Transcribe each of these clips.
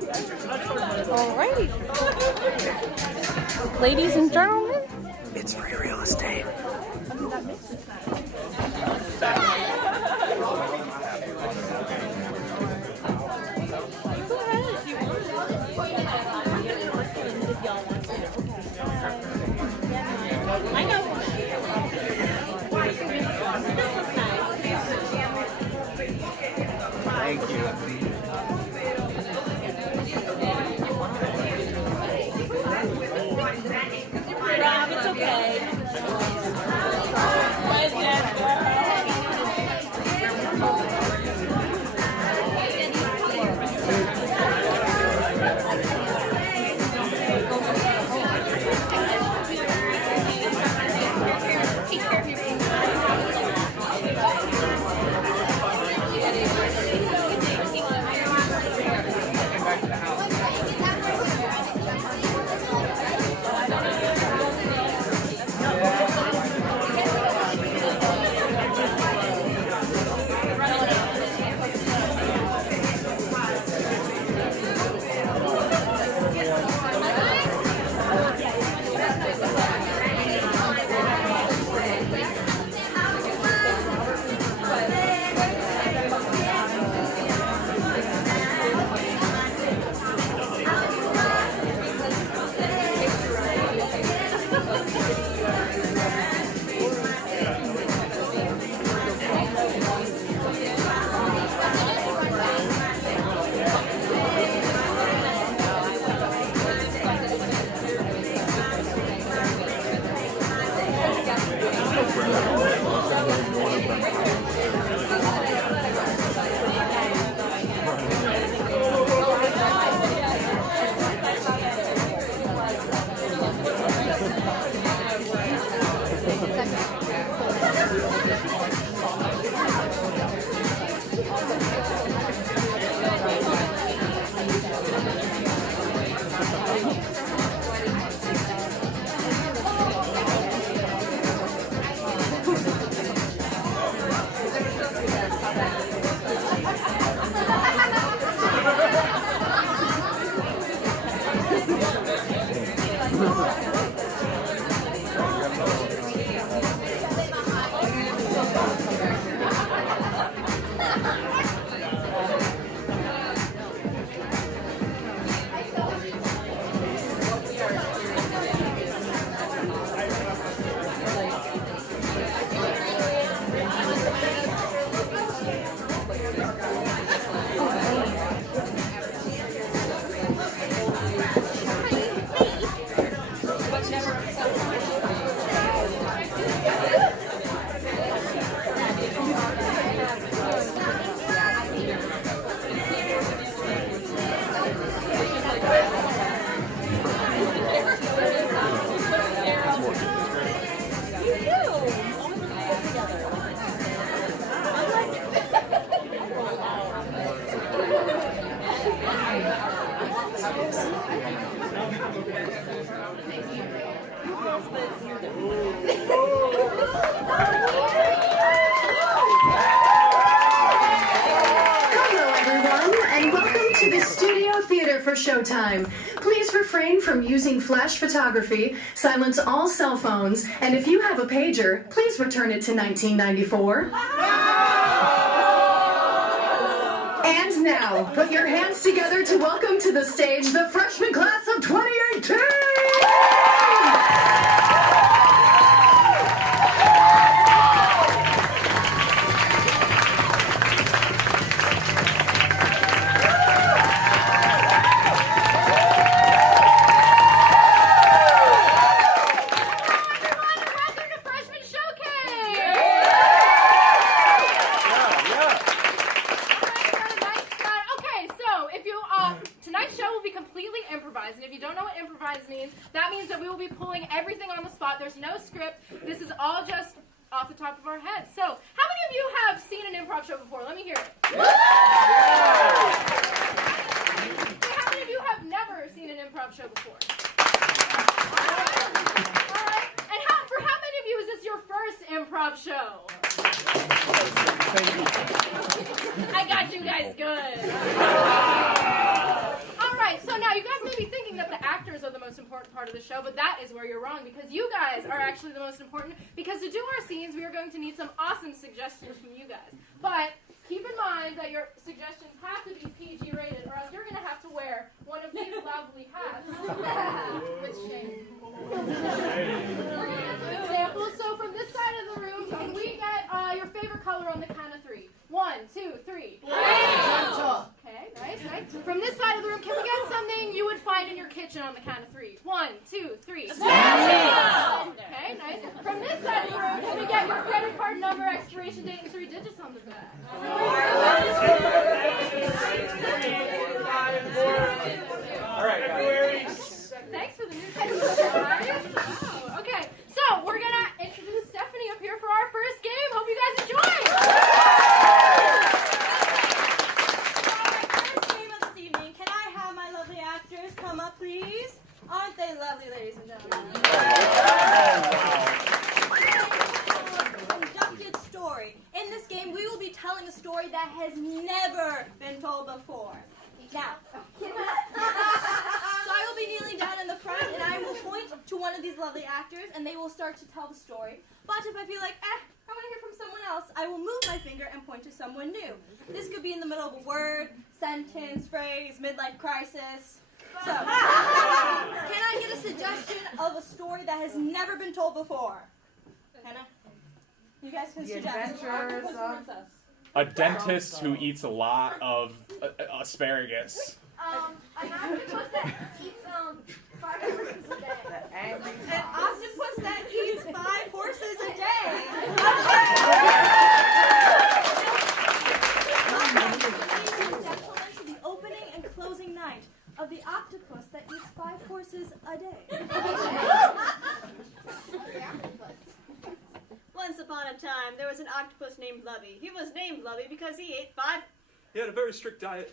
Alrighty. Ladies and gentlemen, It's free real estate. I know. Thank you. Rob, it's okay. Where's that Hello, everyone, and welcome to the Studio Theater for Showtime. Please refrain from using flash photography, silence all cell phones, and if you have a pager, please return it to 1994. And now, put your hands together to welcome to the stage the freshman class of 2018! Tonight's show will be completely improvised, and if you don't know what improvised means, that means that we will be pulling everything on the spot. There's no script. This is all just off the top of our heads. So, how many of you have seen an improv show before? Let me hear it. Okay, how many of you have never seen an improv show before? All right. And for how many of you is this your first improv show? I got you guys good. All that the actors are the most important part of the show, but that is where you're wrong, because you guys are actually the most important, because to do our scenes, we are going to need some awesome suggestions from you guys. But keep in mind that your suggestions have to be PG rated, or else you're going to have to wear one of these lovely hats. With shame. We're going to get some examples. So from this side of the room, can we get your favorite color on the count of 3? 1, 2, 3. Okay, nice. From this side of the room, can we get something you would find in your kitchen on the count of 3? 1, 2, 3. Okay, nice. From this side of the room, can we get your credit card number, expiration date, and 3 digits on the back? All right, February. Thanks for the new guys. Okay, so we're gonna introduce Stephanie up here for our first game. Hope you guys enjoy. Come up, please. Aren't they lovely, ladies and gentlemen? Conducted story. In this game, we will be telling a story that has never been told before. Now, so I will be kneeling down in the front, and I will point to one of these lovely actors, and they will start to tell the story. But if I feel like, I want to hear from someone else, I will move my finger and point to someone new. This could be in the middle of a word, sentence, phrase, midlife crisis. So, can I get a suggestion of a story that has never been told before? Hannah? You guys can suggest. A dentist who eats a lot of asparagus. An octopus that eats 5 horses a day. An octopus that eats 5 horses a day. Ladies and gentlemen, to the opening and closing night of the octopus that eats 5 horses a day. Once upon a time, there was an octopus named Lovey. He was named Lovey because he ate 5. He had a very strict diet.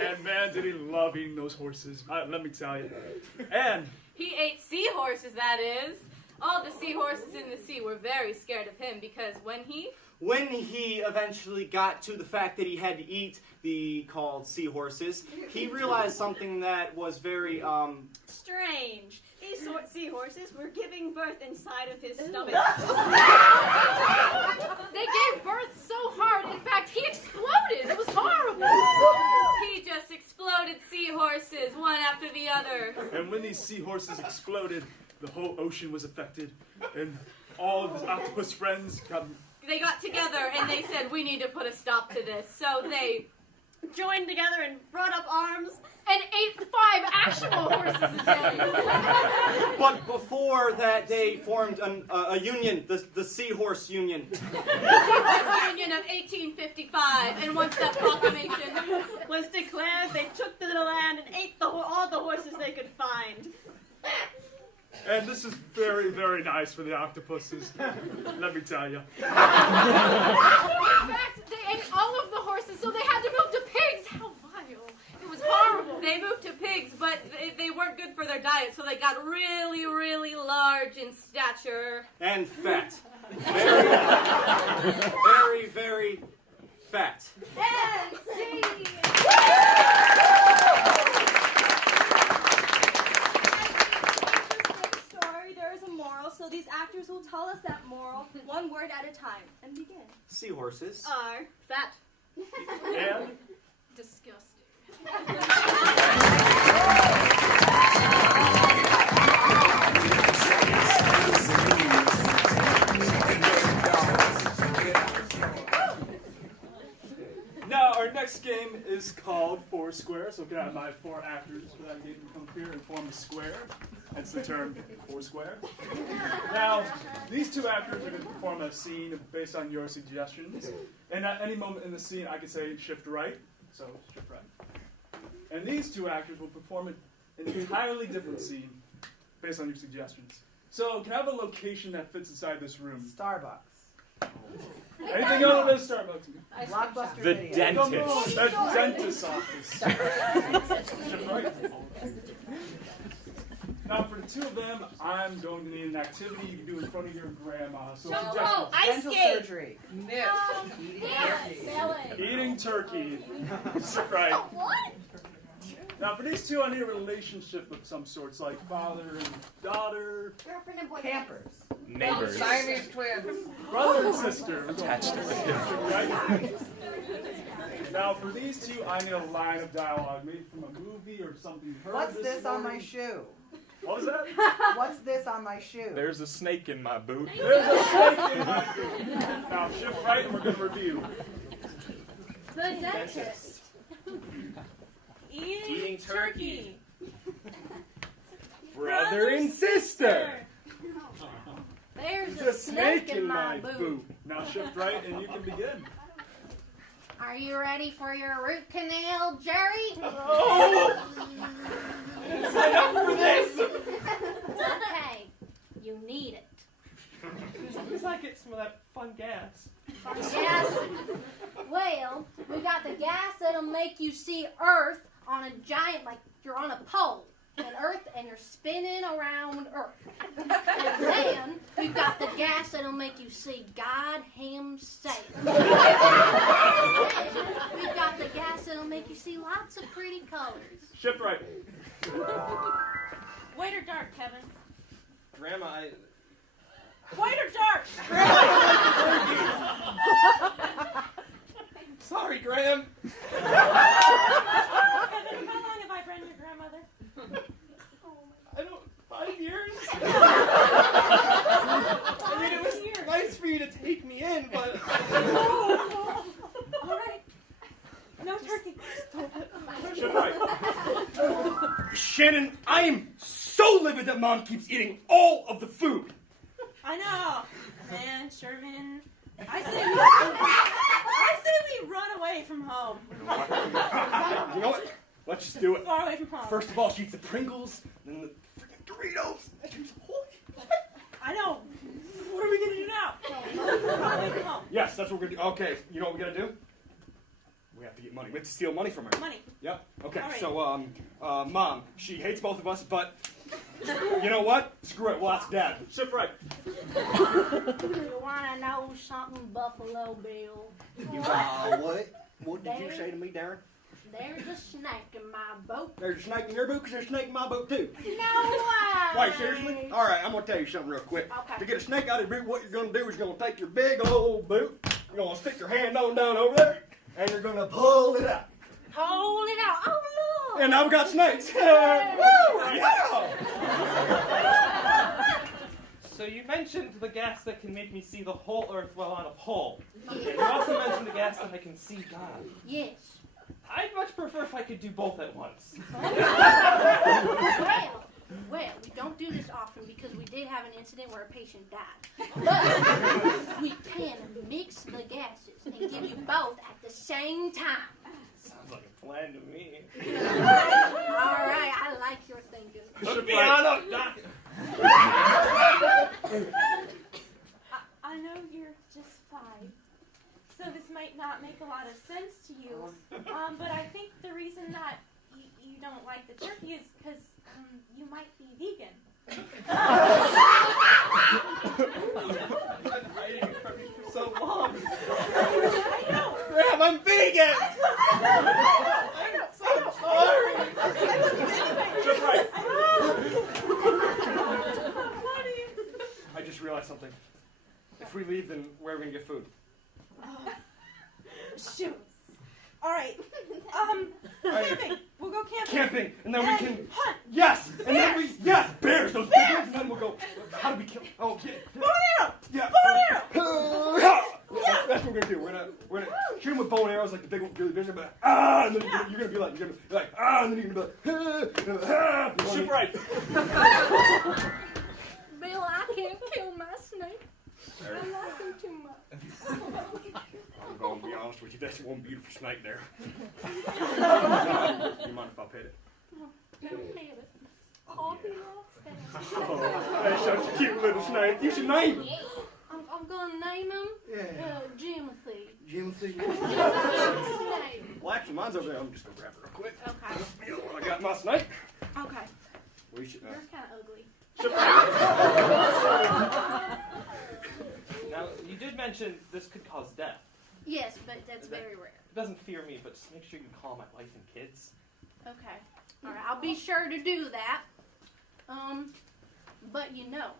And man, did he love eating those horses. Let me tell you. And he ate seahorses, that is. All the seahorses in the sea were very scared of him because when he eventually got to the fact that he had to eat the called seahorses, he realized something that was very, strange. These seahorses were giving birth inside of his stomach. They gave birth so hard, in fact, he exploded. It was horrible. He just exploded seahorses, one after the other. And when these seahorses exploded, the whole ocean was affected, and all of his octopus friends They got together and they said, we need to put a stop to this. So they joined together and brought up arms and ate 5 actual horses a day. But before that, they formed a union, the Seahorse Union. The Seahorse Union of 1855. And once that proclamation was declared, they took to the land and ate all the horses they could find. And this is very, very nice for the octopuses. Let me tell you. In fact, they ate all of the horses, so they had to move to pigs. How vile. It was horrible. They moved to pigs, but they weren't good for their diet, so they got really, really large in stature. And fat. Very, very, very fat. And see. So these actors will tell us that moral one word at a time. And begin. Seahorses are fat. And disgusting. now our next game is called Foursquare. So get out my 4 actors that I gave them come here and form a square. Hence the term Foursquare. Now, these 2 actors are going to perform a scene based on your suggestions. And at any moment in the scene, I can say shift right. So shift right. And these 2 actors will perform an entirely different scene based on your suggestions. So can I have a location that fits inside this room? Starbucks. Anything other than Starbucks? Blockbuster The Video. dentist. The dentist's office. Shift right. Now, for the 2 of them, I'm going to need an activity you can do in front of your grandma. So suggestions. Ice Dental skate. surgery. Eating turkey. Shift right. What? Now, for these two, I need a relationship of some sorts, like father and daughter, Girlfriend and boyfriend. Campers. Neighbors. Siamese twins. brother and sister. Attached to it. Right? Now, for these two, I need a line of dialogue, maybe from a movie or something heard What's this on my morning. shoe? What was that? What's this on my shoe? There's a snake in my boot. There's a snake in my food. Now, shift right, and we're going to review. The dentist. Eating turkey. Brother and sister. There's There's a snake in my boot. Now, shift right, and you can begin. Are you ready for your root canal, Jerry? Oh! Sign up for this! Okay, you need it. Sometimes I get some of that fun gas. Gas? Well, we got the gas that'll make you see Earth on a giant, like you're on a pole. And Earth, and you're spinning around Earth. And then we've got the gas that'll make you see God himself. And we've got the gas that'll make you see lots of pretty colors. Shift right. White or dark, Kevin? Grandma, White or dark? Sorry, Graham. Kevin, how long have I been your grandmother? I don't. 5 years. I mean, it was nice for you to take me in, but. All right. No turkey. Shift right. Shannon, I am so livid that Mom keeps eating all of the food. I know. Man, Sherman. I say we run away from home. You know what? Let's just do it. Far away from home. First of all, she eats the Pringles, then the freaking Doritos. I know. What are we gonna do now? Far away from home. Yes, that's what we're gonna do. Okay, you know what we gotta do? We have to get money. We have to steal money from her. Money. Yep. Okay. All right. So, Mom, she hates both of us, but you know what? Screw it. We'll ask Dad. Shift right. You wanna know something, Buffalo Bill? What? What did you say to me, Darren? There's a snake in my boat. There's a snake in your boot because there's a snake in my boot too. No way. Wait, seriously? All right, I'm gonna tell you something real quick. Okay. To get a snake out of your boot, what you're gonna do is you're gonna take your big old boot, you're gonna stick your hand on down over there, and you're gonna pull it out. Hold it out. Oh, look. And I've got snakes. Woo! Yeah! So you mentioned the gas that can make me see the whole Earth while on a pole. You also mentioned the gas that I can see God. Yes. I'd much prefer if I could do both at once. Well, we don't do this often because we did have an incident where a patient died. But we can mix the gases and give you both at the same time. Sounds like a plan to me. All right, I like your thinking. Hook me on up, Doc. I know you're just 5, so this might not make a lot of sense to you. But I think the reason that you don't like the turkey is because you might be vegan. I've been hiding it from you for so long. I know. Graham, I'm vegan. I'm so sorry. Shift right. I just realized something. If we leave, then where are we gonna get food? Shoot. All right. Camping. We'll go camping. Camping, and then we can hunt. Yes, and then we bears, those big ones, and then we'll go. How do we kill? Oh, yeah. Bow and arrow. Yeah. Bow and arrow. That's what we're gonna do. We're gonna shoot them with bow and arrows like the big one, really big, but and then you're gonna be like, and then you're gonna be like, Shift right. Bill, I can't kill my snake. I like him too much. I'm gonna be honest with you. That's one beautiful snake there. You mind if I pet it? Don't pay it. Oh, he loves that. Oh, that's such a cute little snake. You should name it. I'm gonna name him Jimothy. Jimothy. Well, actually, mine's over there. I'm just gonna grab it real quick. Okay. I got my snake. Okay. We should. You're kind of ugly. Now, you did mention this could cause death. Yes, but that's very rare. It doesn't fear me, but just make sure you call my wife and kids. Okay. All right. I'll be sure to do that. But you know,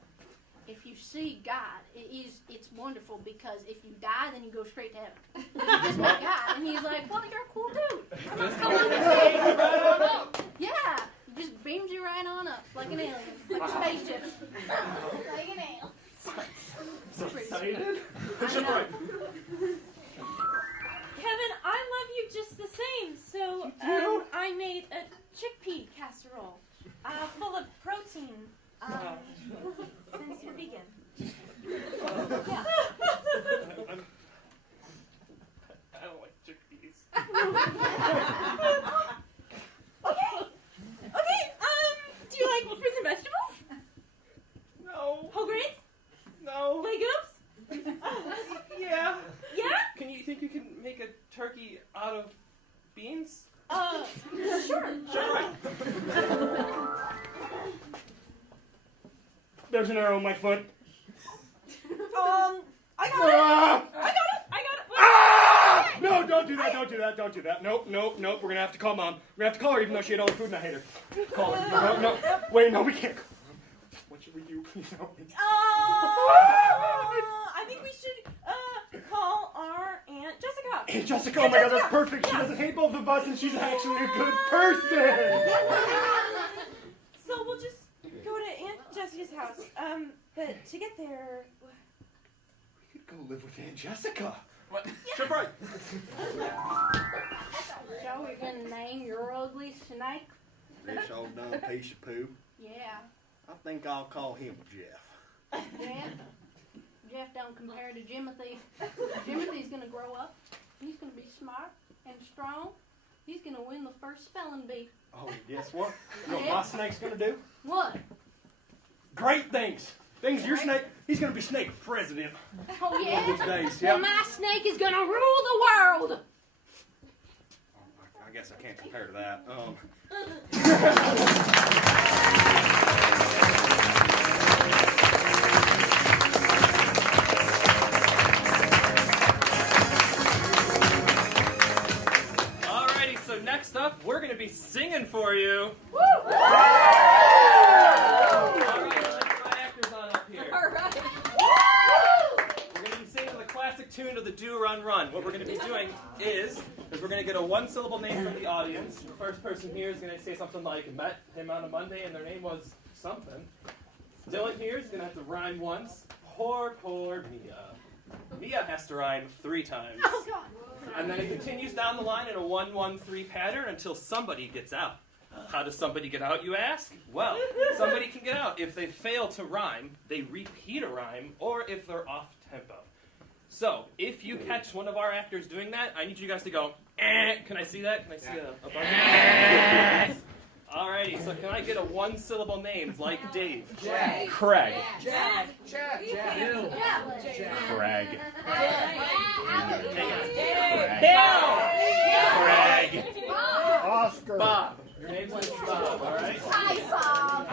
if you see God, it's wonderful because if you die, then you go straight to heaven. You just met God, and he's like, well, you're a cool dude. Yeah. He just beams you right on up like an alien, like a spaceship. Like an alien. So excited. Kevin, I love you just the same. So I made a chickpea casserole full of protein. Since you're vegan. Yeah. I don't like chickpeas. Okay. Do you like fruits and vegetables? No. Whole grains? No. Legumes? Yeah. Yeah? Can you think you can make a turkey out of beans? Sure. Sure. There's an arrow in my foot. I got it. Ah! No, don't do that. Nope. We're gonna have to call Mom. We're gonna have to call her even though she ate all the food and I hate her. Call her. No. Wait, no, we can't. What should we do? Please help me. I think we should call our Aunt Jessica. Aunt Jessica, oh my God, that's perfect. She doesn't hate both of us and she's actually a good person. So we'll just go to Aunt Jessica's house. But to get there... We could go live with Aunt Jessica. What? Sure, right. So we're gonna name your ugly snake? This old dumb piece of poo. Yeah. I think I'll call him Jeff. Jeff don't compare to Jimothy. Jimothy's gonna grow up. He's gonna be smart and strong. He's gonna win the first spelling bee. Oh, guess what? You know what my snake's gonna do? What? Great things. Things your snake, he's gonna be snake president. Oh yeah? One of these days, Well, yeah. my snake is gonna rule the world. I guess I can't compare to that. Alrighty, so next up, we're going to be singing for you. Woo! Alright, let's get my actors on up here. Alright. We're going to be singing the classic tune of the Do Run Run. What we're going to be doing is we're going to get a one-syllable name from the audience. The first person here is going to say something like, met him on a Monday and their name was something. Dylan here is going to have to rhyme once. Poor Mia. Mia has to rhyme 3 times. Oh God. And then it continues down the line in a 1-1-3 pattern until somebody gets out. How does somebody get out, you ask? Well, somebody can get out if they fail to rhyme, they repeat a rhyme, or if they're off tempo. So, if you catch one of our actors doing that, I need you guys to go, eh. Can I see that? Can I see a buzzer? Alrighty, so can I get a one-syllable name like Dave? Craig. Craig. Craig. Oscar. Bob. Your name's like Bob, alright? Hi, Bob.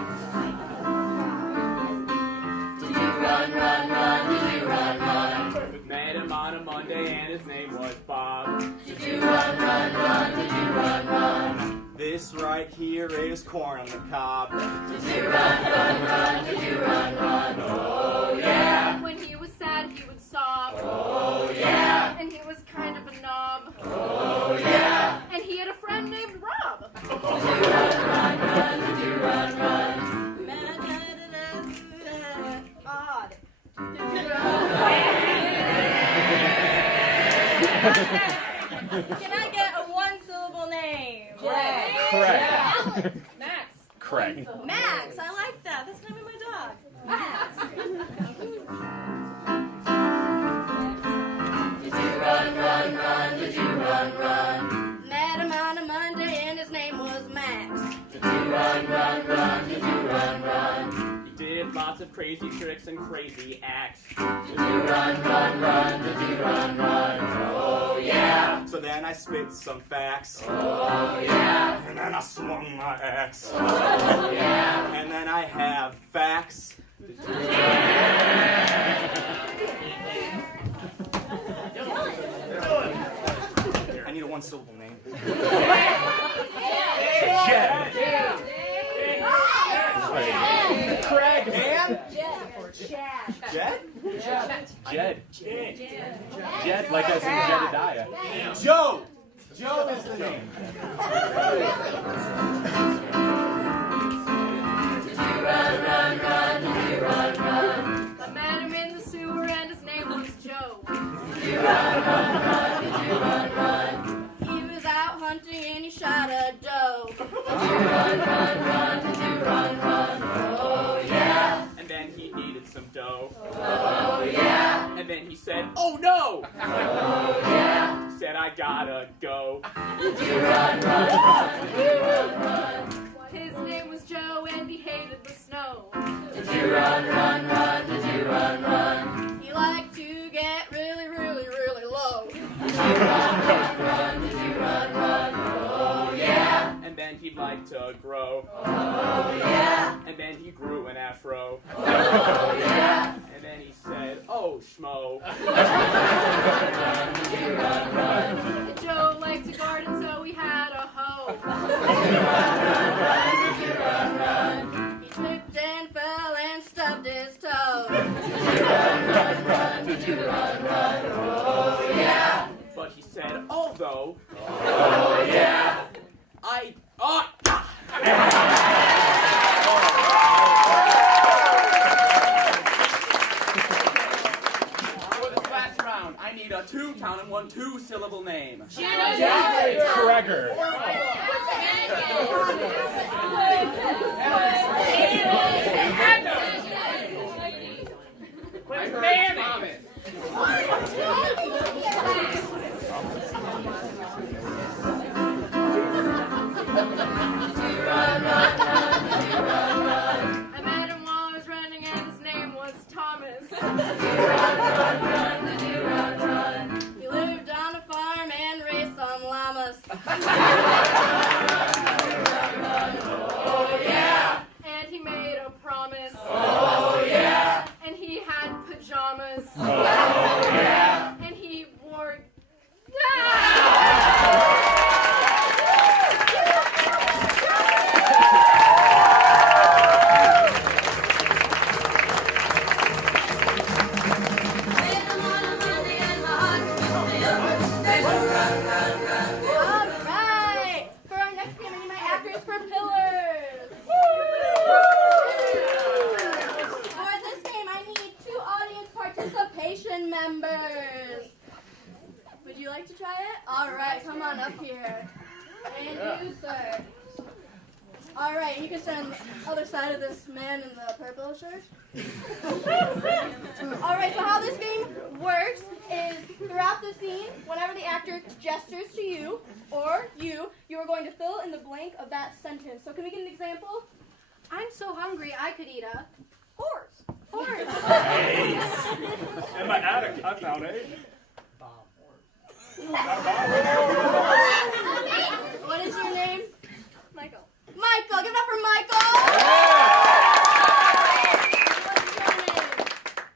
Did you run, run, run? Did you run, run? Met him on a Monday and his name was Bob. Did you run, run, run? Did you run, run? This right here is corn on the cob. Did you run, run, run? Did you run, run? Oh yeah. When he was sad, he would sob. Oh yeah. And he was kind of a knob. Oh yeah. And he had a friend named Rob. Did you run, run, run? Did you run, run? Odd. Can I get a one-syllable name? Craig. Max. Craig. Max. I like that. That's the name of my dog. Max. Did you run, run, run? Did you run, run? Met him on a Monday and his name was Max. Did you run, run, run? Did you run, run? He did lots of crazy tricks and crazy acts. Did you run, run, run? Did you run, run? Oh yeah. So then I spit some facts. Oh yeah. And then I swung my axe. Oh yeah. And then I have facts. I need a one-syllable name. Craig. And? Jed. Jed, like as in Jedediah. Joe. Joe is the name. Run, run, run, did you run, run? I met him in the sewer and his name was Joe. Did you run, run, run, did you run, run? He was out hunting and he shot a doe. Did you run, run, run, did you run, run? Oh yeah. And then he needed some dough. Oh yeah. And then he said, oh no! Oh yeah. He said, I gotta go. Did you run, run, run, did you run, run? His name was Joe and he hated the snow. Did you run, run, run, did you run, run? He liked to get really, really, really low. Did you run, run, run, did you run, run? Oh yeah. And then he'd like to grow. Oh yeah. And then he grew an afro. Oh yeah. And then he said, oh schmo. Did you run, run? And Joe liked to garden, so he had a hoe. Did you run, run, run, did you run, run? He tripped and fell and stubbed his toe. Did you run, run, run, did you run, run? Oh yeah. But he said, although Oh yeah. I For this last round, I need a 2-town and 1 2-syllable name. Gregor. I met him while I was running and his name was Thomas. He lived on a farm and raised some llamas. Oh yeah. And he made a promise. Oh yeah. And he had pajamas. Oh yeah. And he wore... Alright! For our next game, I need my actors for pillars. For this game, I need 2 audience participation members. Would you like to try it? Alright, come on up here. And you, sir. Alright, you can stand on the other side of this man in the purple shirt. Alright, so how this game works is throughout the scene, whenever the actor gestures to you, or you are going to fill in the blank of that sentence. So can we get an example? I'm so hungry I could eat a Horse. Horse. In my attic, I found a What is your name? Michael. Michael, give it up for Michael! What's your name?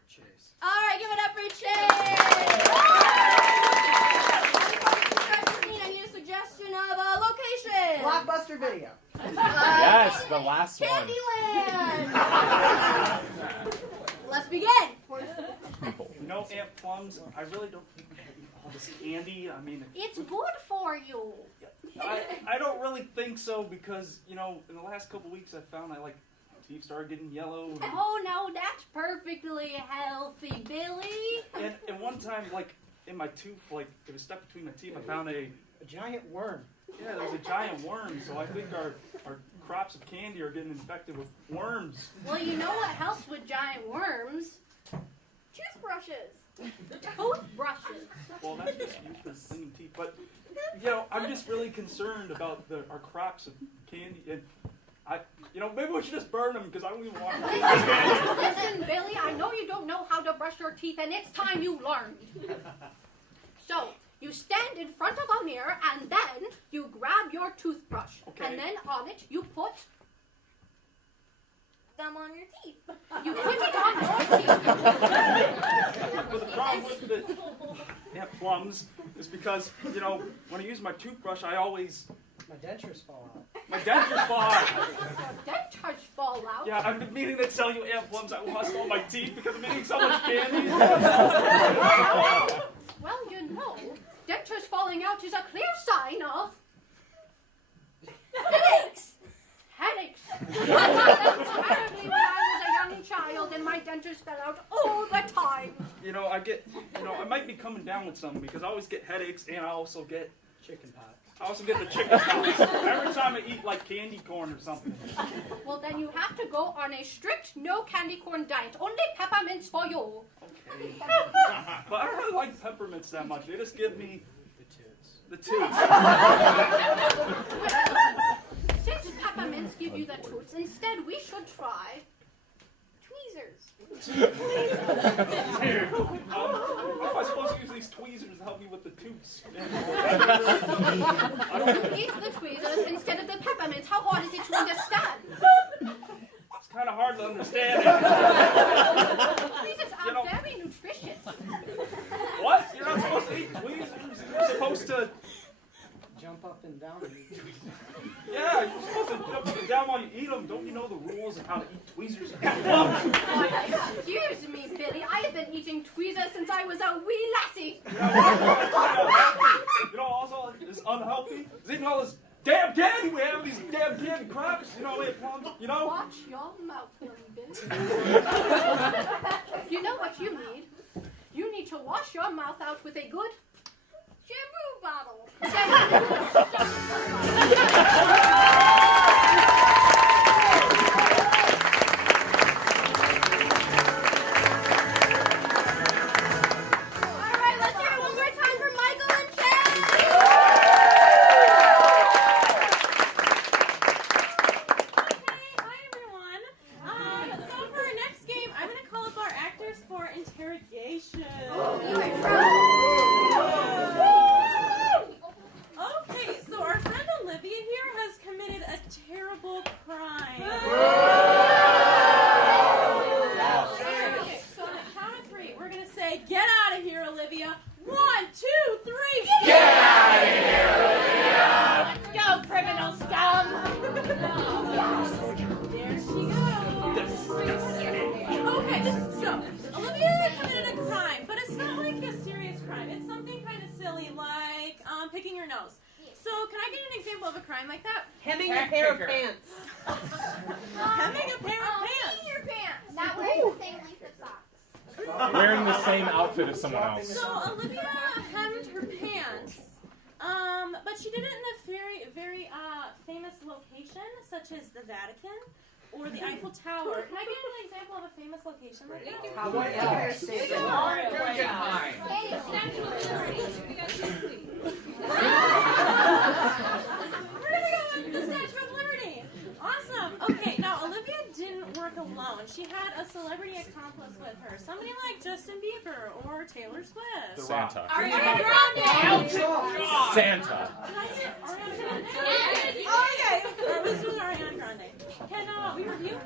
Chase. Alright, give it up for Chase! To start the scene, I need a suggestion of a location. Blockbuster Video. Yes, the last one. Candyland! Let's begin. You know, Aunt Plums, I really don't think we should eat all this candy. I mean, It's good for you. I don't really think so because, you know, in the last couple weeks I found my teeth started getting yellow. Oh no, that's perfectly healthy, Billy. And one time, in my tooth, it was stuck between my teeth, I found a giant worm. Yeah, there's a giant worm, so I think our crops of candy are getting infected with worms. Well, you know what helps with giant worms? Toothbrushes. Toothbrushes. Well, that's just used for cleaning teeth, but, you know, I'm just really concerned about our crops of candy, and maybe we should just burn them, because I don't even want to eat this candy. Listen, Billy, I know you don't know how to brush your teeth, and it's time you learned. So, you stand in front of a mirror, and then you grab your toothbrush. Okay. And then on it, you put... Thumb on your teeth. You put it on your teeth. But the problem with the Aunt Plums is because, when I use my toothbrush, I always My dentures fall out. My dentures fall out. Dentures fall out? Yeah, I've been meaning to tell you, Aunt Plums, I lost all my teeth because I'm eating so much candy. Well, you know, dentures falling out is a clear sign of headaches. Headaches. Terribly when I was a young child and my dentures fell out all the time. You know, I might be coming down with something because I always get headaches and I also get chicken pox. I also get the chicken pox every time I eat like candy corn or something. Well, then you have to go on a strict no candy corn diet. Only peppermints for you. Okay. But I don't really like peppermints that much. They just give me the toots. Since peppermints give you the toots, instead we should try tweezers. Dude, how am I supposed to use these tweezers to help me with the toots? You eat the tweezers instead of the peppermints. How hard is it to understand? It's kind of hard to understand. Tweezers are very nutritious. What? You're not supposed to eat tweezers. You're supposed to jump up and down and eat tweezers. Yeah, you're supposed to jump up and down while you eat them. Don't you know the rules of how to eat tweezers? Excuse me, Billy. I have been eating tweezers since I was a wee lassie. You know, also, it's unhealthy. Is eating all this damn candy we have, these damn candy crops. You know, we have plums, you know? Watch your mouth, young Billy. You know what you need? You need to wash your mouth out with a good shampoo bottle. Wearing the same outfit as someone else. So Olivia hemmed her pants, but she did it in a very famous location, such as the Vatican or the Eiffel Tower. Can I get an example of a famous location like that? White House. Guggenheim. Statue of Liberty. We got two, please. We're gonna go with the Statue of Liberty. Awesome. Okay, now Olivia didn't work alone. She had a celebrity accomplice with her. Somebody like Justin Bieber or Taylor Swift. Santa. Ariana Grande. Santa. Can I get Ariana Grande? Oh, okay. This was Ariana Grande. Can we review?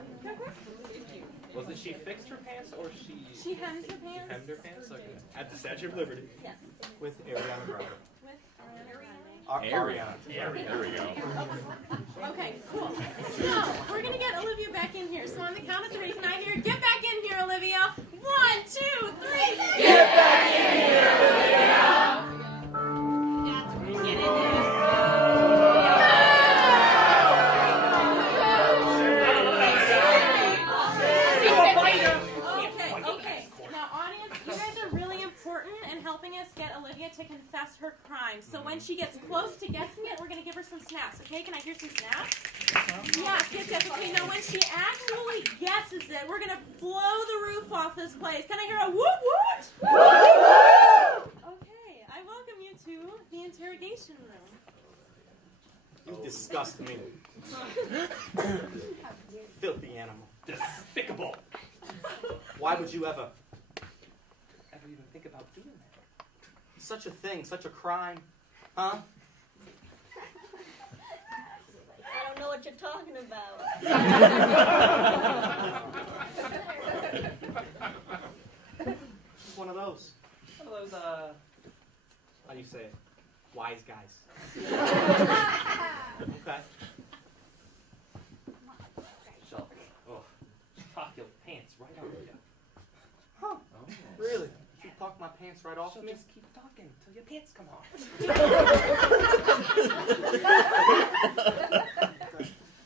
Wasn't she fixed her pants or she? She hemmed her pants. Hemmed her pants. Okay. At the Statue of Liberty. Yes. With Ariana Grande. With Ariana Grande. Ariana. There we go. Okay, cool. So, we're going to get Olivia back in here. So, on the count of three, can I hear, get back in here, Olivia? 1, 2, 3. Get back in here, Olivia! Get in there. Okay. Now, audience, you guys are really important in helping us get Olivia to confess her crime. So when she gets close to guessing it, we're going to give her some snaps. Okay, can I hear some snaps? Yes. Okay, now when she actually guesses it, we're going to blow the roof off this place. Can I hear a whoop whoop? Okay, I welcome you to the interrogation room. You disgust me. Filthy animal. Despicable. Why would you ever even think about doing that? such a thing, such a crime? Huh? I don't know what you're talking about. One of those. One of those, how do you say it? Wise guys. right off She'll me? just keep talking till your pants come off.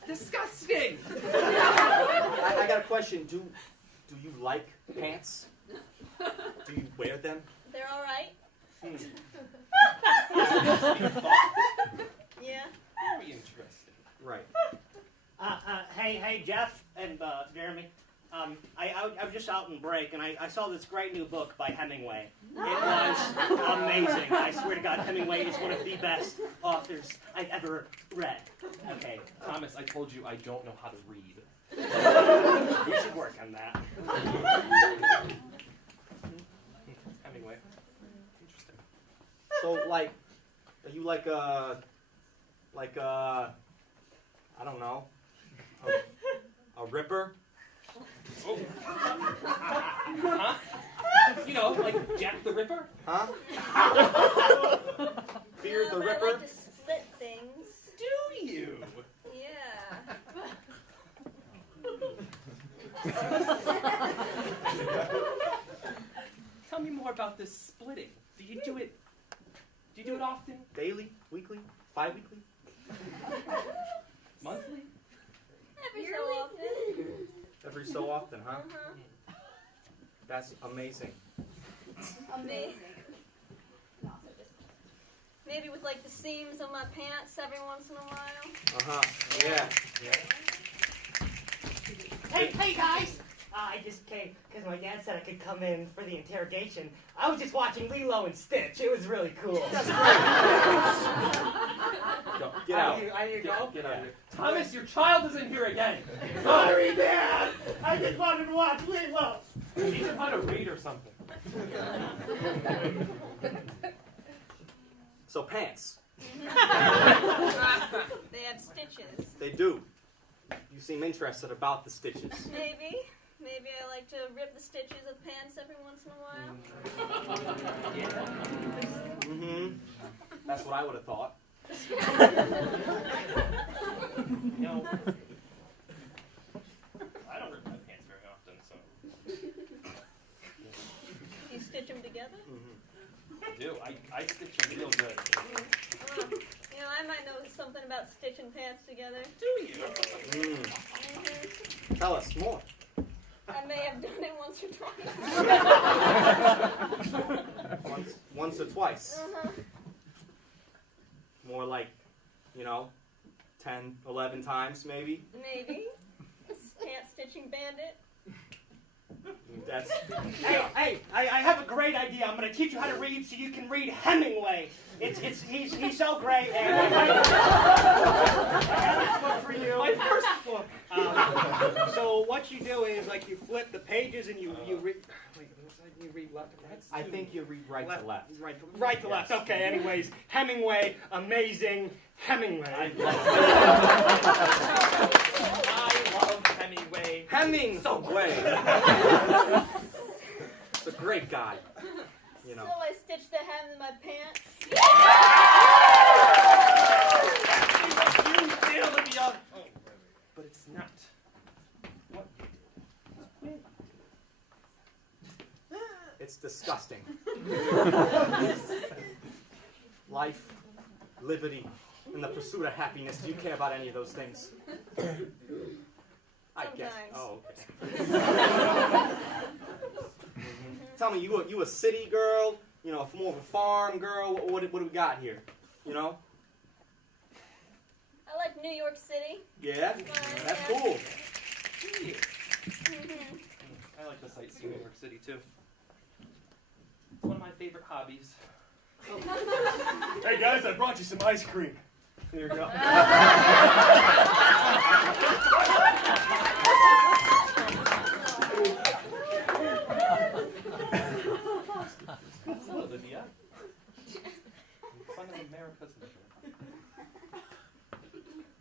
Disgusting! I got a question. Do you like pants? Do you wear them? They're all right. Yeah. Very interesting. Right. Hey, Jeff and Jeremy. I was just out in break, and I saw this great new book by Hemingway. It was amazing. I swear to God, Hemingway is one of the best authors I've ever read. Okay. Thomas, I told you I don't know how to read. You should work on that. Hemingway. Interesting. So, like, are you like a, I don't know, a ripper? Oh. Huh? You know, like Jack the Ripper? Huh? Fear the I Ripper? like to split things. Do you? Yeah. Tell me more about this splitting. Do you do it often? Daily? Weekly? Bi-weekly? Monthly? Every so often. Every so often, huh? Uh-huh. That's amazing. Amazing. Maybe with like the seams on my pants every once in a while. Uh-huh. Yeah. Hey guys! I just came because my dad said I could come in for the interrogation. I was just watching Lilo and Stitch. It was really cool. Go. Get out. I need to go? Get out of here. Thomas, your child is in here again. Sorry, Dad! I just wanted to watch Lilo. Teach him how to read or something. So pants. They have stitches. They do. You seem interested about the stitches. Maybe. Maybe I like to rip the stitches of pants every once in a while. Mm-hmm. That's what I would have thought. You know, I don't rip my pants very often, so. You stitch them together? I do. I stitch them real good. Well, you know, I might know something about stitching pants together. Do you? Mm-hmm. Tell us more. I may have done it once or twice. Once or twice. Uh-huh. More like, 10, 11 times maybe. Maybe. Pant stitching bandit. That's. Hey! I have a great idea. I'm going to teach you how to read so you can read Hemingway. He's so great. And I have this book for you. My first book. So what you do is you flip the pages and you read. Wait, you read left to right. I think you read right to left. Right to left. Okay. Anyways, Hemingway, amazing Hemingway. I love Hemingway. Hemingway. It's a great guy. So I stitched the hem in my pants. You did, Olivia. Oh, but it's not. What? It's disgusting. Life, liberty, and the pursuit of happiness. Do you care about any of those things? I guess. Oh, okay. Tell me, you a city girl? More of a farm girl? What do we got here? I like New York City. Yeah, that's cool. Mm-hmm. I like to sightsee New York City too. It's one of my favorite hobbies. Hey guys, I brought you some ice cream. Here you go. Hello, Olivia. Fun of America's mission.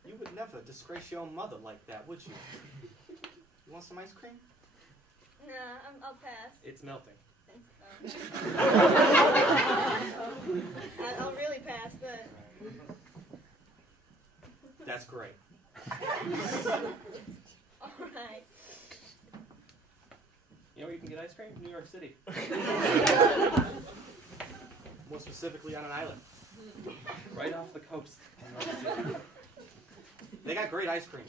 You would never disgrace your own mother like that, would you? You want some ice cream? Nah, I'll pass. It's melting. I'll really pass, but... That's great. All right. You know where you can get ice cream? New York City. more specifically on an island. Right off the coast. They got great ice cream.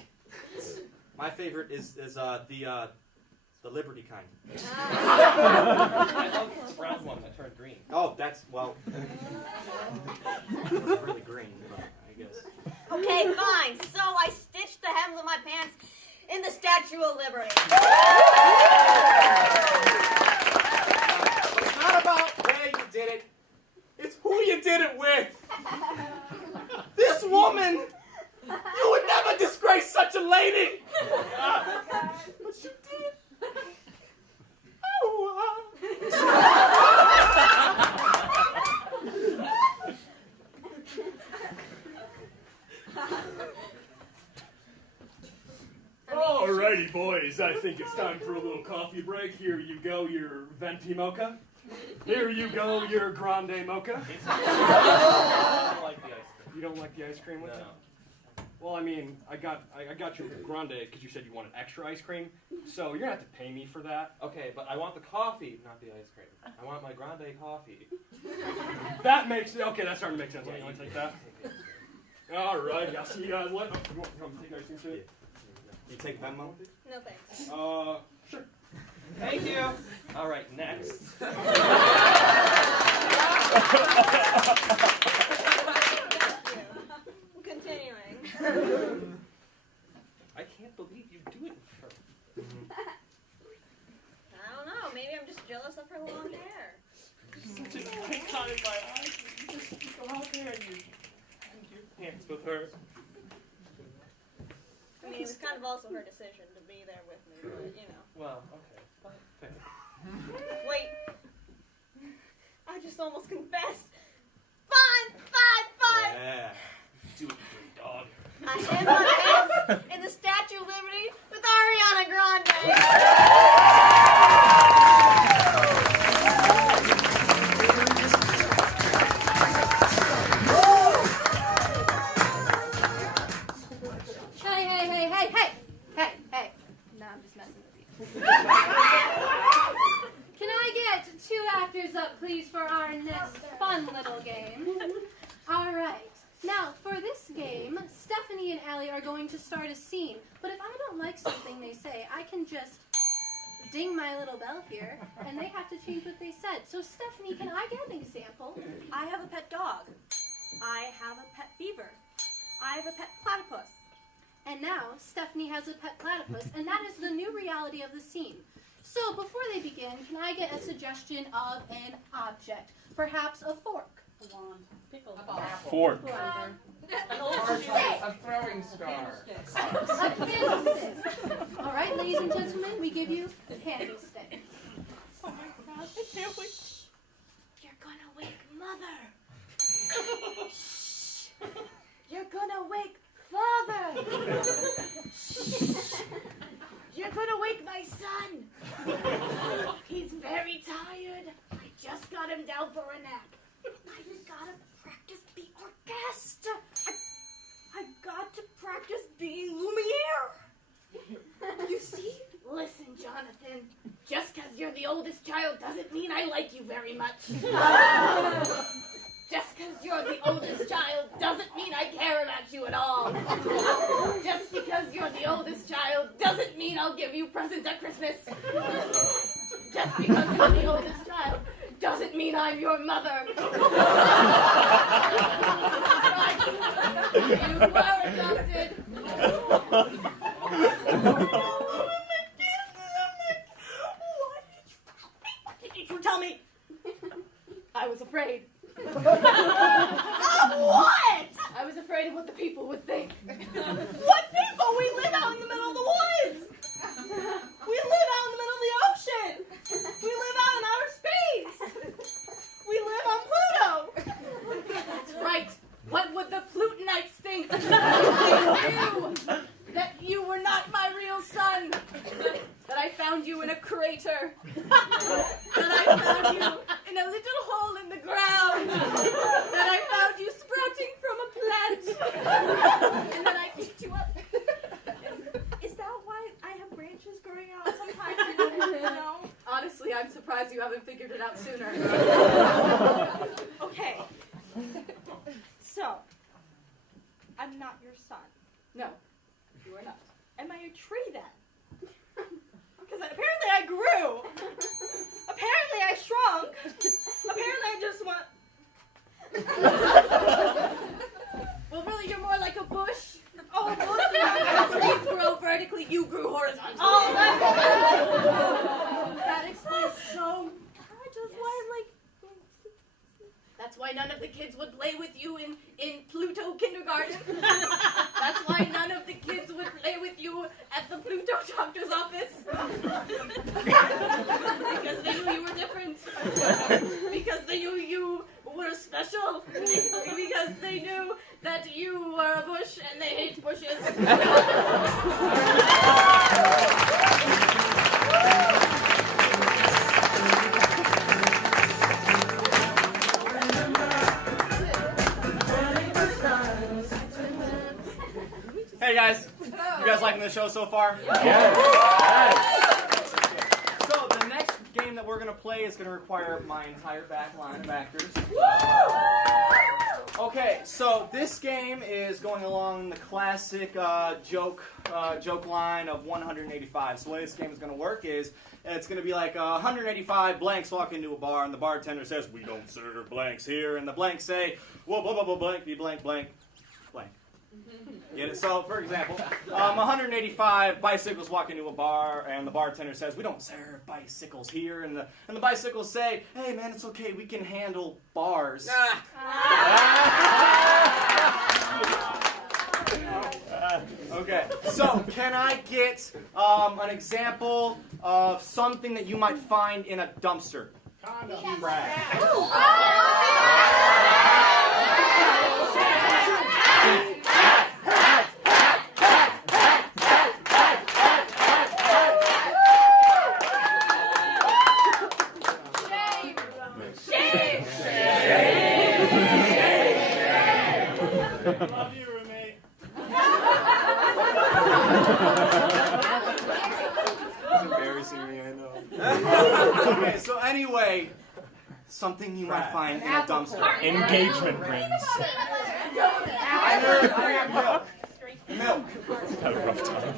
My favorite is the Liberty kind. I love the brown one that turned green. Oh, that's, well, it's really green, but I guess. Okay, fine. So I stitched the hems of my pants in the Statue of Liberty. It's not about where you did it. It's who you did it with. This woman, you would never disgrace such a lady. But you did. Alrighty, boys. I think it's time for a little coffee break. Here you go, your venti mocha. Here you go, your grande mocha. I don't like the ice cream. You don't like the ice cream with it? Well, I mean, I got your grande because you said you wanted extra ice cream, so you're gonna have to pay me for that. Okay, but I want the coffee, not the ice cream. I want my grande coffee. That makes it okay. That's starting to make sense. Yeah, You want to you take that? All right. I'll see you guys later. Oh, you want to take ice cream too? You take Venmo? No thanks. Sure. Thank you. All right, next. Continuing. I can't believe you do it with her. I don't know. Maybe I'm just jealous of her long hair. Such an icon in my eyes. You go out there and you hang your pants with her. I mean, it was kind of also her decision to be there with me, but you know. Well, okay. Fair. Wait. I just almost confessed. Fine. Yeah. Do it, dirty dog. I hid my hands in the Statue of Liberty with Ariana Grande. Hey. No, I'm just messing with you. Can I get 2 actors up, please, for our next fun little game? All right. Now, for this game, Stephanie and Allie are going to start a scene. But if I don't like something they say, I can just ding my little bell here, and they have to change what they said. So, Stephanie, can I get an example? I have a pet dog. I have a pet beaver. I have a pet platypus. And now, Stephanie has a pet platypus, and that is the new reality of the scene. So, before they begin, can I get a suggestion of an object? Perhaps a fork. A wand. Pickle. A ball. Fork. An old stick. A throwing star. A candlestick. All right, ladies and gentlemen, we give you a candlestick. Oh my gosh, I can't wait. You're gonna wake Mother. You're gonna wake Father. You're gonna wake my son. He's very tired. I just got him down for a nap. I just gotta practice the orchestra. I got to practice being Lumiere. You see? Listen, Jonathan. Just because you're the oldest child doesn't mean I like you very much. Just because you're the oldest child doesn't mean I care about you at all. Just because you're the oldest child doesn't mean I'll give you presents at Christmas. Just because you're the oldest child doesn't mean I'm your mother. Right. You were adopted. What did you tell me? I was afraid. Of what? I was afraid of what the people would think. What people? We live out in the middle of the woods. We live out in the middle of the ocean. We live out in outer space. We live on Pluto. That's right. What would the Plutonites think? I knew that you were not my real son. That I found you in a crater. That I found you in a little hole in the ground. That I found you sprouting from a plant. And then I picked you up. Is that why I have branches growing out sometimes? You know? Honestly, I'm surprised you haven't figured it out sooner. Okay. I'm not your son. No, you are not. Am I a tree then? Because apparently I grew. Apparently I shrunk. Apparently I just went. Well, really, you're more like a bush. Oh, bush. You grow vertically. You grew horizontally. Oh, that explains so much. That's why I'm like. That's why none of the kids would play with you in Pluto kindergarten. That's why none of the kids would play with you at the Pluto doctor's office. Because they knew you were different. Because they knew you were special. Because they knew that you were a bush and they hate bushes. Hey guys, you guys liking the show so far? Yes. So the next game that we're gonna play is gonna require my entire back line of actors. Okay, so this game is going along the classic joke line of 185. So the way this game is gonna work is it's gonna be like 185 blanks walk into a bar and the bartender says, "We don't serve blanks here," and the blanks say, "Well, blah blah blah blank, be blank blank blank." Get it? So, for example, 185 bicycles walk into a bar, and the bartender says, "We don't serve bicycles here," and the bicycles say, "Hey, man, it's okay. We can handle bars." Okay. So, can I get an example of something that you might find in a dumpster? Condom. Love you, roommate. It's embarrassing me, I know. Okay, so anyway, something you might find in a dumpster. Engagement rings. I heard milk. Milk. Had a rough time.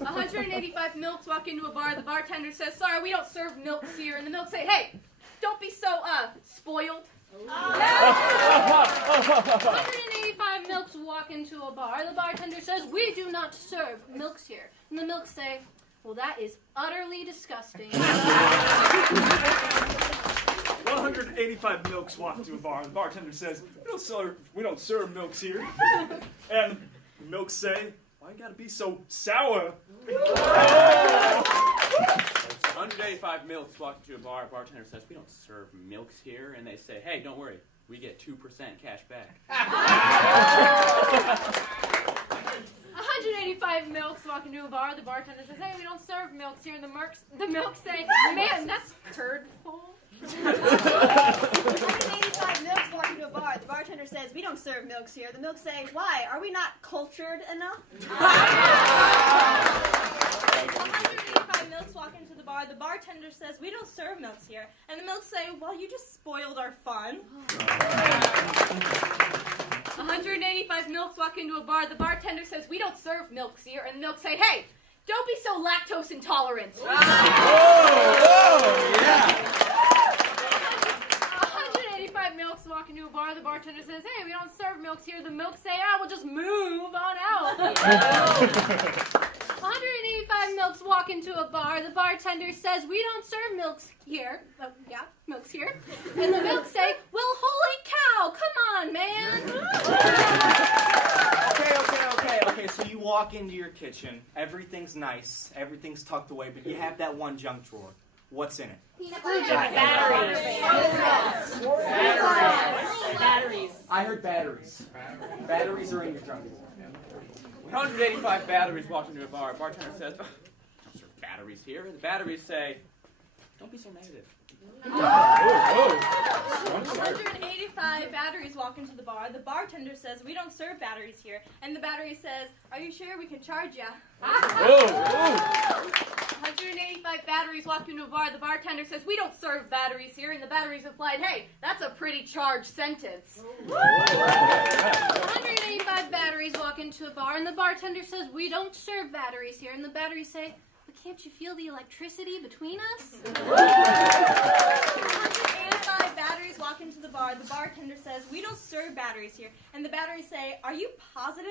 185 milks walk into a bar. The bartender says, "Sorry, we don't serve milks here." And the milks say, "Hey, don't be so spoiled." 185 milks walk into a bar. The bartender says, "We do not serve milks here." And the milks say, "Well, that is utterly disgusting." 185 milks walk into a bar, and the bartender says, we don't serve milks here." And the milks say, "Why you gotta be so sour?" 185 milks walk into a bar. Bartender says, "We don't serve milks here," and they say, "Hey, don't worry, we get 2% cash back." 185 milks walk into a bar. The bartender says, "Hey, we don't serve milks here." And the milks say, "Man, that's curd full." 185 milks walk into a bar. The bartender says, "We don't serve milks here." The milks say, "Why? Are we not cultured enough?" 185 milks walk into the bar. The bartender says, "We don't serve milks here." And the milks say, "Well, you just spoiled our fun." 185 milks walk into a bar. The bartender says, "We don't serve milks here." And the milks say, "Hey, don't be so lactose intolerant." 185 milks walk into a bar. The bartender says, "Hey, we don't serve milks here." The milks say, "We'll just move on out." 185 milks walk into a bar. The bartender says, "We don't serve milks here." Oh, yeah, milks here. And the milks say, "Well, holy cow, come on, man." Okay, so you walk into your kitchen, everything's nice, everything's tucked away, but you have that one junk drawer. What's in it? Batteries. I heard batteries. Batteries are in your junk drawer. 185 batteries walk into a bar. Bartender says, "Don't serve batteries here." And the batteries say, "Don't be so negative." 185 batteries walk into the bar. The bartender says, "We don't serve batteries here." And the battery says, "Are you sure we can charge ya?" 185 batteries walk into a bar. The bartender says, "We don't serve batteries here." And the batteries replied, "Hey, that's a pretty charged sentence." 185 bar, and the bartender says, we don't serve batteries here. And the batteries say, but can't you feel the electricity between us? 185 batteries walk into the bar. The bartender says, we don't serve batteries here. And the batteries say, are you positive?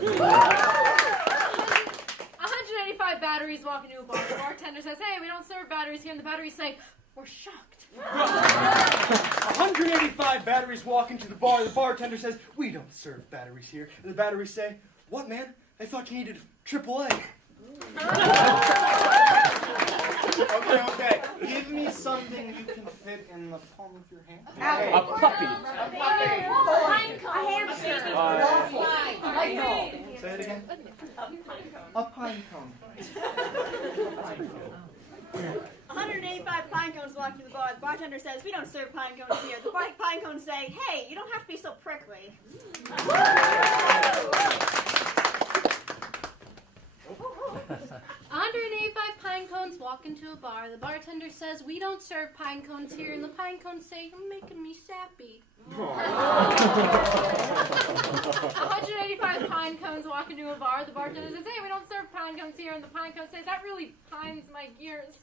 185 batteries walk into a bar. The bartender says, hey, we don't serve batteries here. And the batteries say, we're shocked. 185 batteries walk into the bar. The bartender says, we don't serve batteries here. And the batteries say, what, man? I thought you needed AAA. Okay. Give me something you can fit in the palm of your hand. A puppy. A hamster. Say it again. A pine cone. 185 pine cones walk to the bar. The bartender says, we don't serve pine cones here. The pine cones say, hey, you don't have to be so prickly. 185 pine cones walk into a bar. The bartender says, we don't serve pine cones here. And the pine cones say, you're making me sappy. 185 pine cones walk into a bar. The bartender says, hey, we don't serve pine cones here. And the pine cones say, that really pines my gears.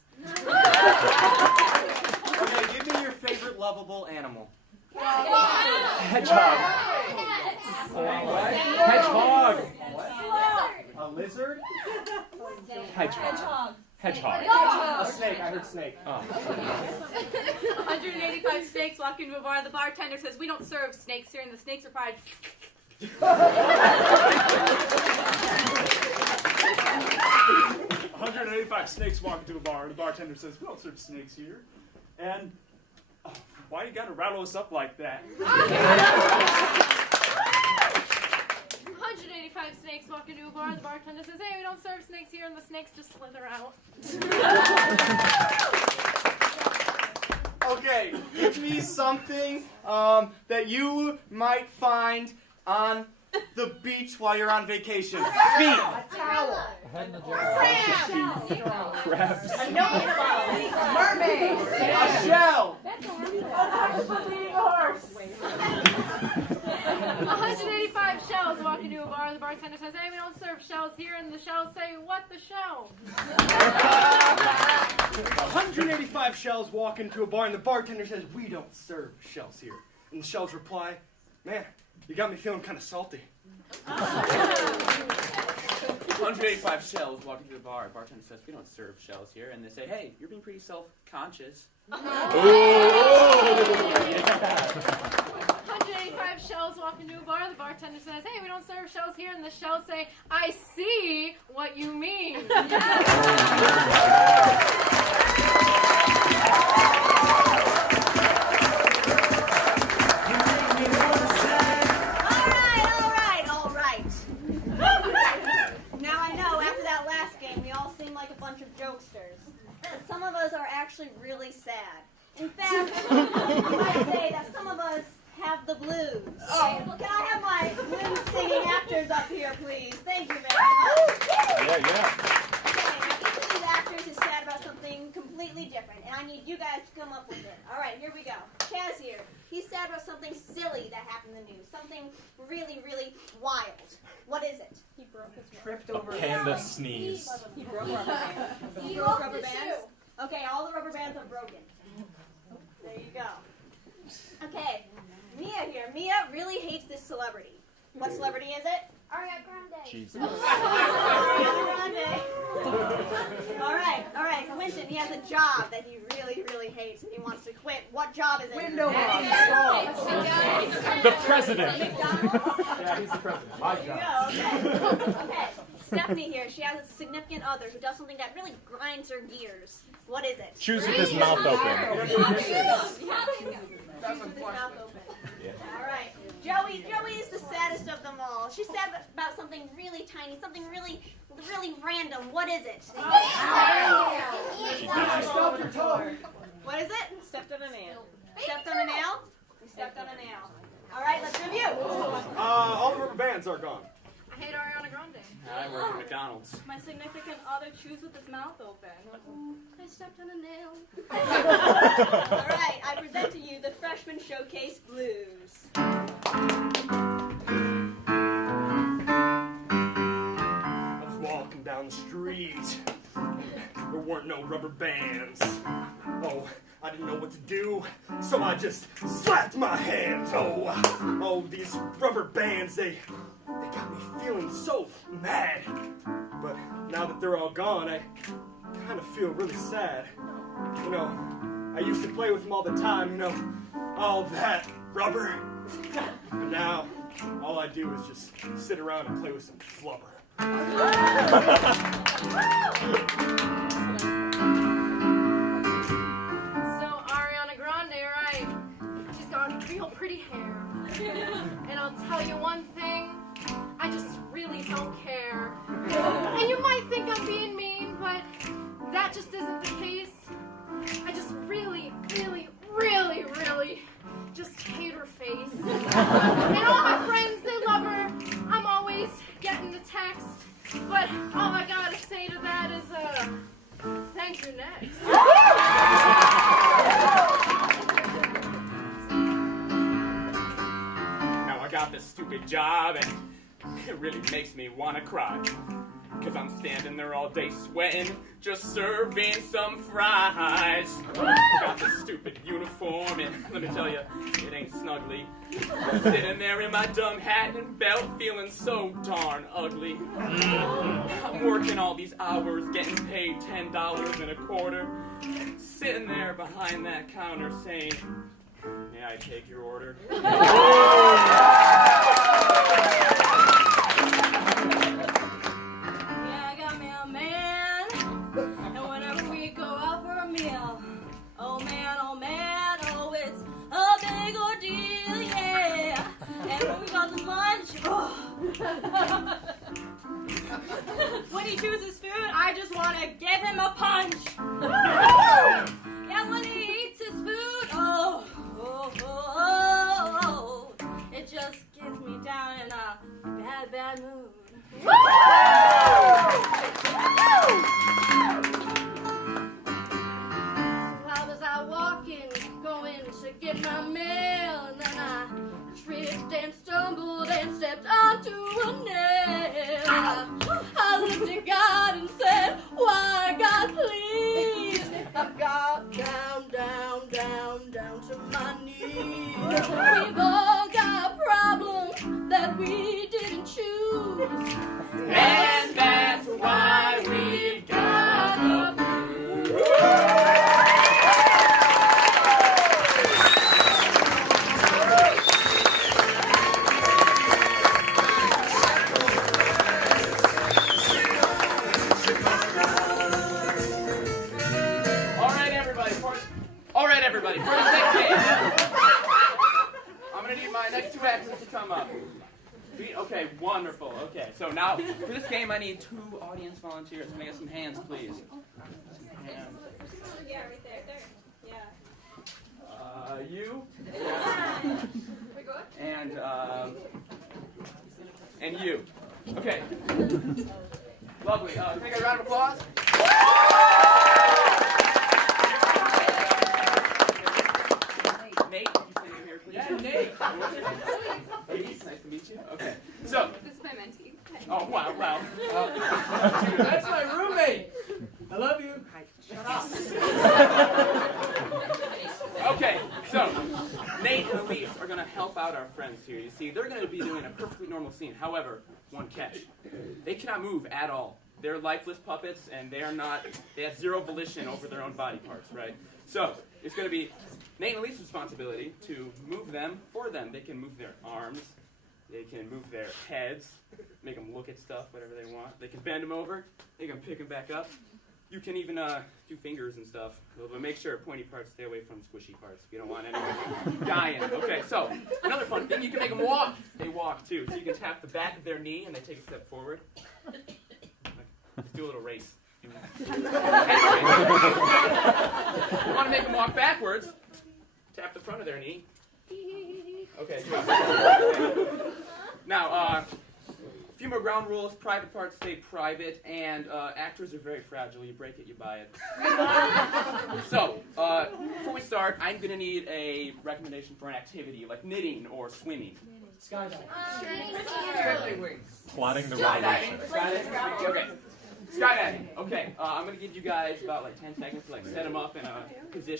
Okay, give me your favorite lovable animal. Hedgehog. Hedgehog. A lizard? Hedgehog. Hedgehog. A snake. I heard snake. Oh. 185 snakes walk into a bar. The bartender says, we don't serve snakes here. And the snakes are probably... 185 snakes walk into a bar. The bartender says, we don't serve snakes here. And why you gotta rattle us up like that? 185 snakes walk into a bar. The bartender says, hey, we don't serve snakes here. And the snakes just slither out. Okay, give me something that you might find on the beach while you're on vacation. Feet. Crabs. A mermaid. A shell. 185 shells walk into a bar. The bartender says, hey, we don't serve shells here. And the shells say, what the shell? 185 shells walk into a bar, and the bartender says, we don't serve shells here. And the shells reply, man, you got me feeling kind of salty. 185 shells walk into the bar. Bartender says, we don't serve shells here. And they say, hey, you're being pretty self-conscious. 185 shells walk into a bar. The bartender says, hey, we don't serve shells here. And the shells say, I see what you mean. All right. Now I know, after that last game, we all seem like a bunch of jokesters. But some of us are actually really sad. In fact, I might say that some of us have the blues. Can I have my blues singing actors up here, please? Thank you very much. Yeah. Okay, now each of these actors is sad about something completely different, and I need you guys to come up with it. All right, here we go. Chaz here. He's sad about something silly that happened in the news. Something really, really wild. What is it? He broke his Tripped A over. panda sneeze. He broke rubber band. He broke rubber bands? Okay, all the rubber bands are broken. There you go. Okay, Mia here. Mia really hates this celebrity. What celebrity is it? Ariana Grande. Jesus. Ariana Grande. All right. Quentin, he has a job that he really, really hates and he wants to quit. What job is it? Window box. The president. Yeah, he's the president. My There you job. go. Okay. Stephanie here. She has a significant other who does something that really grinds her gears. What is it? Chews with his mouth open. Chews with his mouth open. All right. Joey is the saddest of them all. She's sad about something really tiny, something really, really random. What is it? I stubbed your toe. What is it? Stepped on a nail. Stepped on a nail? We stepped on a nail. All right, let's review. All the rubber bands are gone. I hate Ariana Grande. I work at McDonald's. My significant other chews with his mouth open. I stepped on a nail. All right, I present to you the Freshman Showcase Blues. weren't no rubber bands. Oh, I didn't know what to do, so I just slapped my hands. Oh, these rubber bands, they got me feeling so mad. But now that they're all gone, I kind of feel really sad. You know, I used to play with them all the time, you know, all that rubber. And now, all I do is just sit around and play with some flubber. So Ariana Grande, right? She's got real pretty hair. And I'll tell you one thing, I just really don't care. And you might think I'm being mean, but that just isn't the case. I just really just hate her face. And all my friends, they love her. I'm always getting the text. But all I gotta say to that is, thank you next. Now I got this stupid job and it really makes me want to cry. Cause I'm standing there all day sweating, just serving some fries. Got this stupid uniform and let me tell you, it ain't snuggly. Sitting there in my dumb hat and belt feeling so darn ugly. I'm working all these hours, getting paid $10.25. Sitting there behind that counter saying, may I take your order? Oh man, oh it's a big ordeal, yeah. And when we got the lunch, when he chooses food, I just want to give him a punch. And when he eats his food, it just gets me down in a bad mood. Going to get my mail, and then I tripped and stumbled and stepped onto a nail. I looked at God and said, why, God, please? I got down to my knees. We've all got problems that we didn't choose, and that's why we've got the blues. Everybody, for this next game, I'm going to need my next two actors to come up. Okay, wonderful. Okay, so now, for this game, I need 2 audience volunteers. Can I get some hands, please? Yeah, right there. Yeah. You. And you. Okay. Lovely. Can I get a round of applause? Nate, you stay here, please. Yeah, Nate. Nice to meet you. Okay. So. This is my mentee. Oh, wow. Dude, that's my roommate. I love you. Shut up. Okay, so Nate and Elise are going to help out our friends here. You see, they're going to be doing a perfectly normal scene. However, one catch. They cannot move at all. They're lifeless puppets, and they have zero volition over their own body parts, right? So, it's going to be Nate and Elise's responsibility to move them for them. They can move their arms. They can move their heads, make them look at stuff, whatever they want. They can bend them over. They can pick them back up. You can even do fingers and stuff. But make sure pointy parts stay away from squishy parts if you don't want anyone dying. Okay, so another fun thing, you can make them walk. They walk too. So you can tap the back of their knee and they take a step forward. Let's do a little race. Anyway, you want to make them walk backwards, tap the front of their knee. Okay, good. Now, a few more ground rules. Private parts stay private, and actors are very fragile. You break it, you buy it. So, before we start, I'm going to need a recommendation for an activity, like knitting or swimming. Skydiving. Skydiving. Plotting the revolution. Okay. Skydiving. Okay, I'm gonna give you guys about like 10 seconds to like set them up in a position.